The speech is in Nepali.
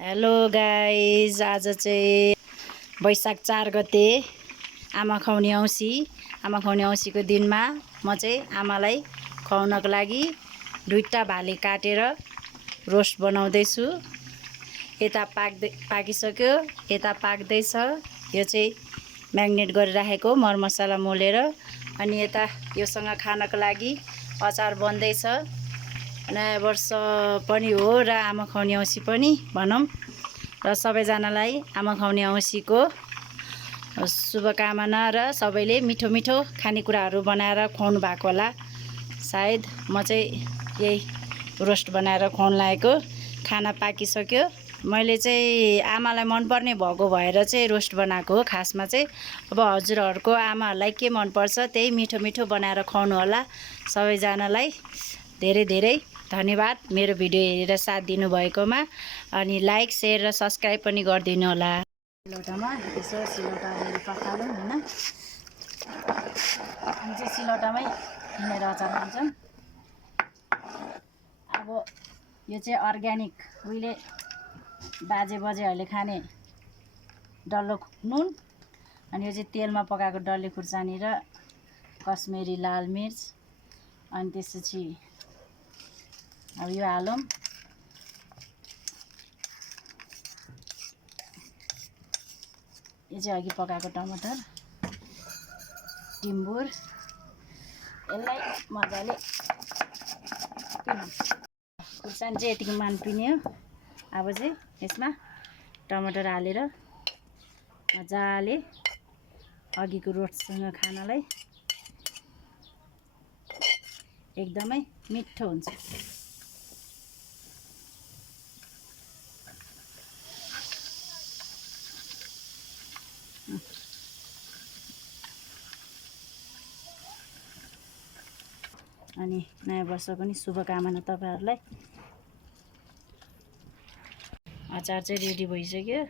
हेलो गाइज, आज चाहिँ वैशाख 4 गते आमा खुवाउने औँसीको दिनमा म चाहिँ आमालाई खुवाउनको लागि दुईटा भाले काटेर रोस्ट बनाउँदैछु। यता पाकिसक्यो, यता पाक्दैछ। यो चाहिँ म्याग्नेट गरिराखेको मरमसला मोलेर, अनि यता योसँग खानको लागि अचार बन्दैछ। नयाँ वर्ष पनि हो र आमा खुवाउने औँसी पनि भनौँ, र सबैजनालाई आमा खुवाउने औँसीको शुभकामना, र सबैले मिठो मिठो खानेकुराहरू बनाएर खुवाउनु भएको होला। सायद म चाहिँ यही रोस्ट बनाएर खुवाउनु लागेको। खाना पाकिसक्यो। मैले चाहिँ आमालाई मनपर्ने भएको भएर चाहिँ रोस्ट बनाएको हो। खासमा चाहिँ अब हजुरहरूको आमाहरूलाई के मनपर्छ त्यही मिठो मिठो बनाएर खुवाउनु होला। सबैजनालाई धेरै धेरै धन्यवाद मेरो भिडियो हेरेर साथ दिनुभएकोमा। अनि लाइक, सेयर र सब्सक्राइब पनि गरिदिनु होला। सिलौटामा यसो सिलौटाले पकालौँ होइन, हामी चाहिँ सिलौटामै किनेर अचार खान्छौँ। अब यो चाहिँ अर्ग्यानिक, उहिले बाजेबजेहरूले खाने डल्लो नुन, अनि यो चाहिँ तेलमा पकाएको डल्ले खुर्सानी र कश्मिरी लाल मिर्च, अनि त्यसपछि अब यो हालौँ। यो चाहिँ अघि पकाएको टमाटर, टिम्बुर, यसलाई मजाले खुर्सानी चाहिँ यतिको मानपिने हो। अब चाहिँ यसमा टमाटर हालेर मजाले अघिको रोस्टसँग खानलाई एकदमै मिठो हुन्छ। अनि नयाँ वर्षको पनि शुभकामना तपाईँहरूलाई। अचार चाहिँ रेडी भइसक्यो।